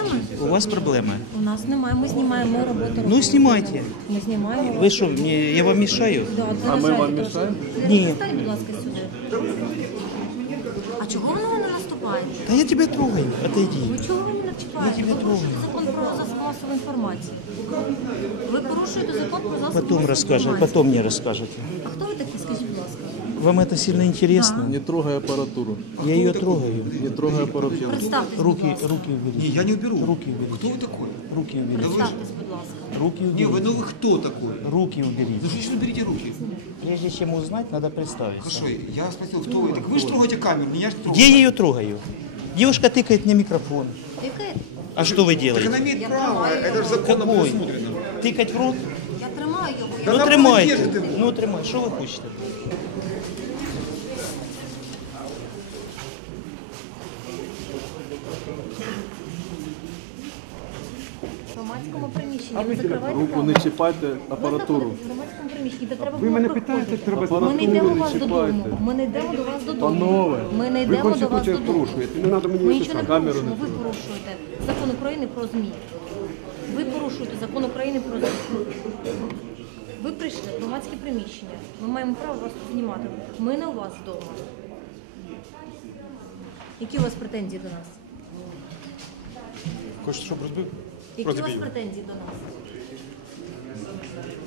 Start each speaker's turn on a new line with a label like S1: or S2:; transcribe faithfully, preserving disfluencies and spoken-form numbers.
S1: проблеми?
S2: У вас проблеми.
S1: У нас немає, ми знімаємо роботу.
S2: Ну, знімайте.
S1: Ми знімаємо.
S2: Ви що, мені- я вам мішаю?
S1: Да,
S3: А ми вам мішаємо?
S2: Ні.
S1: Стань, будь ласка, сюди. А чого ви на мене наступаєте?
S2: Та я тебе трогаю, отойди.
S1: Ви чого ви мене чіпаєте?
S2: Я тебе
S1: Ви
S2: трогаю.
S1: порушуєте закон про засоби масової інформації. Ви порушуєте закон про засоби
S2: Потом
S1: масової
S2: расскажете,
S1: інформації.
S2: потом мне расскажете.
S1: А хто ви такі, скажіть, будь ласка?
S2: Вам это сильно интересно?
S3: Не трогай апаратуру.
S2: Я ее трогаю.
S3: Не трогай апаратуру.
S1: Представтесь, будь
S2: Руки,
S1: ласка.
S2: руки уберите.
S4: Не, я не уберу.
S2: Руки уберите.
S4: Кто вы такой?
S2: Руки уберите.
S1: Представтесь, будь ласка.
S2: Руки
S4: Не, вы,
S2: уберите.
S4: ну вы кто такой?
S2: Руки
S4: Ну
S2: уберите.
S4: что значит уберите руки?
S2: Прежде чем узнать, надо представиться.
S4: Хорошо, я спросил, кто вы? Так вы же трогаете камеру, меня же
S2: Где я ее трогаю? Девушка тыкает мне микрофон.
S1: Яке?
S2: А что вы
S4: Так
S2: делаете?
S4: она имеет право, это же законно
S2: Какой?
S4: предусмотрено.
S2: Тыкать в рот?
S1: Я тримаю його.
S4: Да
S2: Ну
S4: там
S2: тримайте.
S4: держите.
S2: Ну тримайте. Що ви хочете?
S1: В громадському приміщенні. Ви закриваєте
S3: Руку
S1: камеру.
S3: не чіпайте апаратуру.
S1: В громадському приміщенні, де треба
S5: Ви
S1: було
S5: мене
S1: проходити.
S5: питаєте, треба
S1: Ми не йдемо до
S3: не
S1: вас
S3: чіпайте.
S1: додому. Ми не йдемо до вас додому.
S3: Панове,
S1: Ми не
S5: Ви
S1: йдемо до вас
S5: Конституцію
S1: додому.
S5: порушуєте, не треба мені
S1: Ми нічого не
S5: писати.
S3: Камеру
S1: порушуємо.
S3: не
S1: Ви порушуєте закон України про ЗМІ. Ви порушуєте закон України про ЗМІ. Ви прийшли в громадське приміщення. Ми маємо право вас тут знімати. Ми не у вас вдома. Які у вас претензії до нас?
S4: Хочешь, чтобы разбил?
S1: Які у вас претензії до нас?